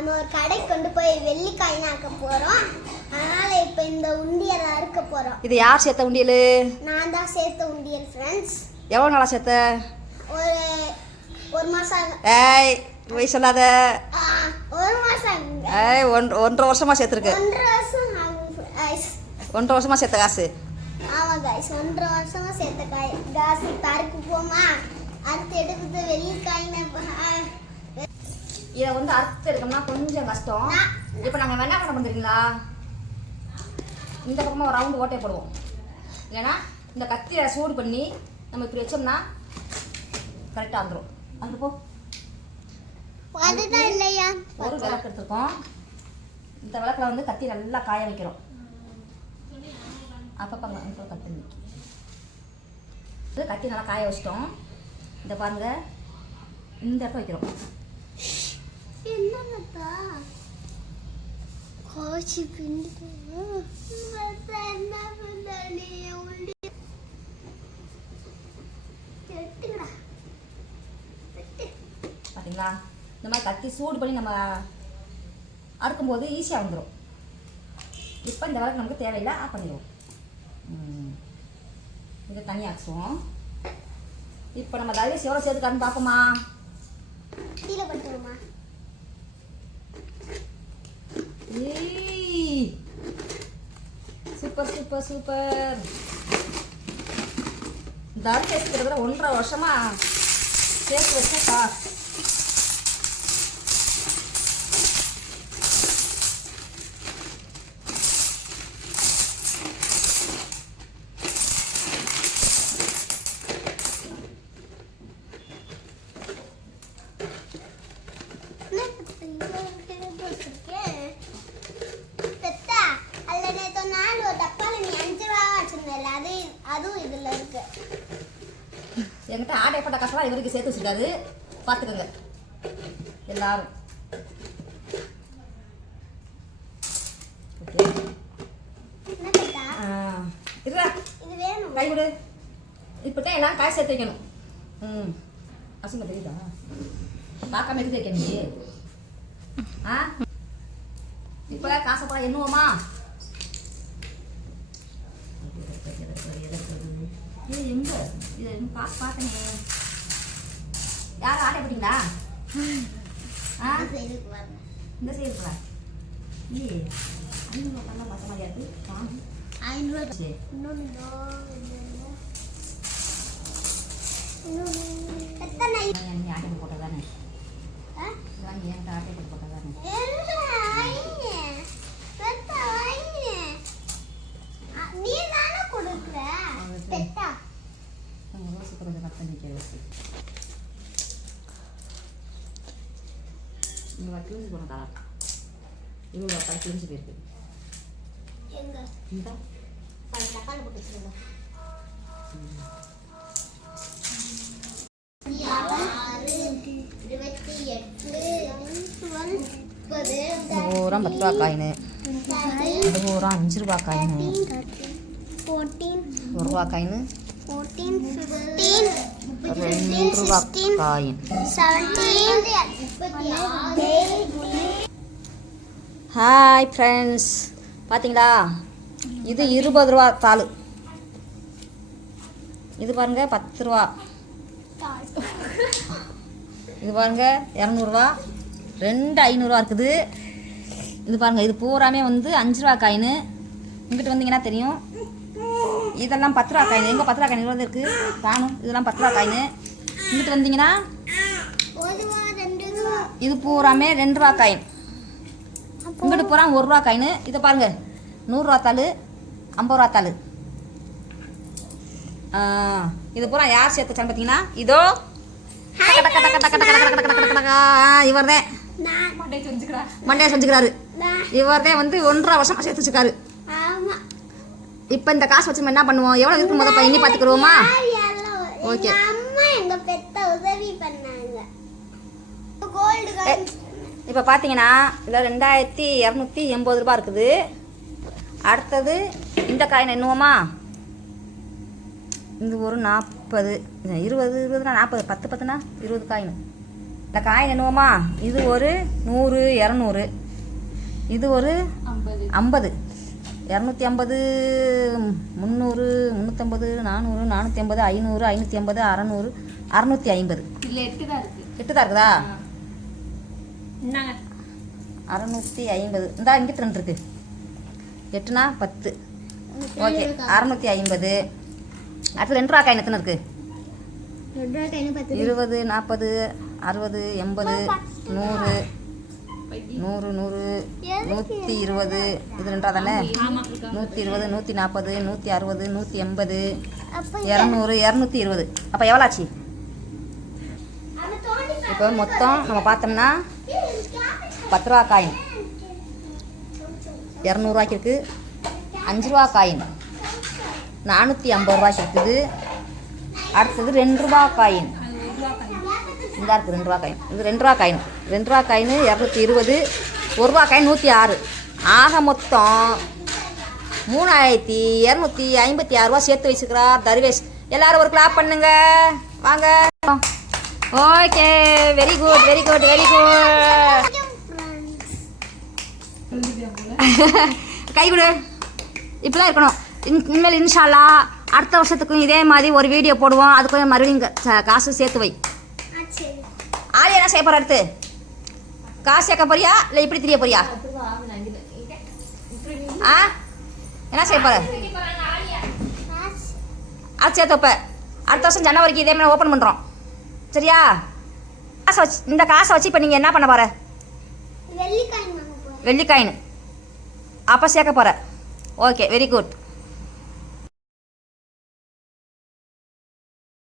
நம்ம ஒரு கடைக்கு கொண்டு போய் வெள்ளி காயினாக்க போறோம். அதனால இப்போ இந்த உண்டியலை அறுக்க போறோம். இது யார் சேர்த்த உண்டியல்? நான் தான் சேர்த்த உண்டியல் ஃப்ரெண்ட்ஸ். எவ்வளோ நாளா சேர்த்த? ஒரு மாசம். ஏய் போய் சொல்லாத. ஒரு மாசம். ஏய் 1.5 வருஷமா சேர்த்துருக்கு. 1.5 வருஷம் ஆகும் गाइस. 1.5 வருஷமா சேர்த்த காசு. ஆமா गाइस, 1.5 வருஷமா சேர்த்த காசு. தாருக்கு போமா அடுத்து எடுக்கிறது வெள்ளி காயினை. இதை வந்து அறுத்து எடுக்கணும்னா கொஞ்சம் கஷ்டம். இப்போ நாங்கள் என்ன பண்ண பண்ணுறீங்களா, இந்த பக்கமாக ஒரு ரவுண்டு ஓட்டையை போடுவோம். இல்லைன்னா இந்த கத்தியை சூடு பண்ணி நம்ம இப்படி வச்சோம்னா கரெக்டாக வந்துடும். அந்த போ அதுதான் இல்லையா, ஒரு விளக்கு எடுத்துருக்கோம். இந்த விளக்கில் வந்து கத்தி நல்லா காய வைக்கிறோம். அப்பப்போ கட் பண்ணி கத்தி நல்லா காய வச்சிட்டோம். இந்த பாருங்க, இந்த இடத்த வைக்கிறோம். என்னங்கப்பா கோச்சி பிண்டு என்ன பண்ணி உண்டி எடுத்துக்கடா. பார்த்தீங்களா, இந்த மாதிரி கத்தி சூடு பண்ணி நம்ம அறுக்கும்போது ஈஸியாக வந்துடும். இப்போ இந்த விளக்கு நமக்கு தேவையில்லை, ஆஃப் பண்ணிடுவோம். இதை தனியாக ஆக்குவோம். இப்போ நம்ம தயவுஸ் எவ்வளோ சேர்த்துக்காருன்னு பார்ப்போமா? கீழே பட்டுருமா? Super super super. இந்த அரிசி கிட்டத்தட்ட 1.5 வருஷமா சேர்த்து வச்ச காசு. அதுவும் இதுல இருக்கு. என்கிட்ட ஆடைப்பட்ட காசெல்லாம் இவருக்கு சேர்த்து வச்சிருக்காரு, பார்த்துக்கோங்க எல்லாரும். ஓகே, இது வேணும். கை விடு. இப்போதான் எல்லாம் காய் சேர்த்து வைக்கணும். அசிங்க தெரியுதா? பார்க்காம எதுக்கு வைக்க நீ? இப்போ காசை போட எண்ணுவோமா? எங்க இது காசு பார்த்தேங்க. யாரும் ஆட்டை போட்டீங்களா? இந்த சைடு இருக்கலாம். இல்லையே, 500 பண்ண மற்ற மாதிரியா இருக்கு. 500 ஆட்டை போட்டதானே? என்கிட்ட ஆட்டை போட்டதானே? நீ தானே கொடுக்குற பெட்டா. ரோஸு கொஞ்சம் கட் பண்ணி ரோஸு இங்கே கிழிஞ்சு போனதா? இவ்வளோ பழம் கிழிஞ்சு போயிருக்கு. எங்க இந்த தக்காளி போட்டு வச்சுருங்க. 10 ரூபா காயின், 5 ரூபா காயின், 1 ரூபா காயின், 2 ரூபா காயின். ஹாய் ஃப்ரெண்ட்ஸ், பார்த்தீங்களா, இது 20 ரூபா தாள். இது பாருங்க 10 ரூபா. இது பாருங்க 200 ரூபா, 2 500 ரூபா இருக்குது. இது பாருங்க, இது பூராமே வந்து 5 ரூபா காயின். இங்கிட்டு வந்தீங்கன்னா தெரியும், இதெல்லாம் 10 ரூபா காயின். எங்கே 10 ரூபா காயின் இவ்வளோ இருக்குது காணும். இதெல்லாம் 10 ரூபா காயின். இங்கிட்டு வந்தீங்கன்னா இது பூராமே 2 ரூபா காயின். இங்கிட்டு பூரா 1 ரூபா காயின். இதை பாருங்க, 100 ரூபா தாள், 50 ரூபா தாள். இது பூரா யார் சேர்த்துச்சான்னு பார்த்தீங்கன்னா, இதோ இவர் தான் மண்டையா செஞ்சுக்கிறாரு. இவர் தான் வந்து 1.5 வருஷமா சேர்த்து வச்சுக்காரு. இப்போ இந்த காசு வச்சு என்ன பண்ணுவோம், எவ்வளோ இருக்கும் போது எண்ணி பார்த்துக்குருவோமா? ஓகே, எங்க பெத்த உதவி பண்ணாங்க. கோல்டு இப்போ பார்த்தீங்கன்னா இதில் 2280 ரூபா இருக்குது. அடுத்தது இந்த காயின் எண்ணுவோமா? இது ஒரு 40, 20 20 40, 10 10னா 20 காயின். இந்த காயின் என்னவோமா, இது ஒரு 100 200, இது ஒரு 50, 250 300 350 400 450 500 550 600 650. இல்லை 8 தான் இருக்கு. 8 தான் இருக்குதா? என்னங்க 650. இந்தா இங்கிட்டு 2 இருக்கு. 8னா 10. ஓகே 650. அடுத்து 2 ரூபா காயின் எத்தனை இருக்கு? 2 ரூபா காயின் 10. 20 40 60 80 100 100 100 120. இது 2 ரூபா தானே? 120 140 160 180 அப்ப 200 220. அப்போ எவ்வளோ ஆச்சு? இப்போ மொத்தம் நம்ம பார்த்தோம்னா 10 ரூபா காயின் 200 ரூபாய்க்கு இருக்குது. 5 ரூபா காயின் 450 ரூபாய்க்கு இருக்குது. அடுத்தது 2 ரூபா காயின் இந்த இருக்குது 2 ரூபா காயின். இது 2 ரூபா காயின் 2 ரூபா காயின் 220. 1 ரூபா காயின் 106. ஆக மொத்தம் 3256 ரூபா சேர்த்து வச்சுக்கிறார் தர்வேஷ். எல்லாரும் ஒரு கிளாப் பண்ணுங்க வாங்க. Okay very good very good very good. கை கொடு. இப்படிதான் இருக்கணும். இனிமேல் இன்ஷால்லா அடுத்த வருஷத்துக்கும் இதே மாதிரி ஒரு வீடியோ போடுவோம். அதுக்கு மறுபடியும் காசு சேர்த்து வை. ஆளி என்ன செய்ய போற? அடுத்து காசு சேர்க்க போறியா இல்லை இப்படி தெரிய போறியா? ஆ என்ன செய்ய போற? அது சேர்த்து வைப்ப. அடுத்த வருஷம் ஜனவரிக்கு இதே மாதிரி ஓப்பன் பண்ணுறோம். சரியா? காசை வச்சு இந்த காசை வச்சு இப்போ நீங்கள் என்ன பண்ண போற? வெள்ளி காயின் அப்போ சேர்க்க போற. Okay very good.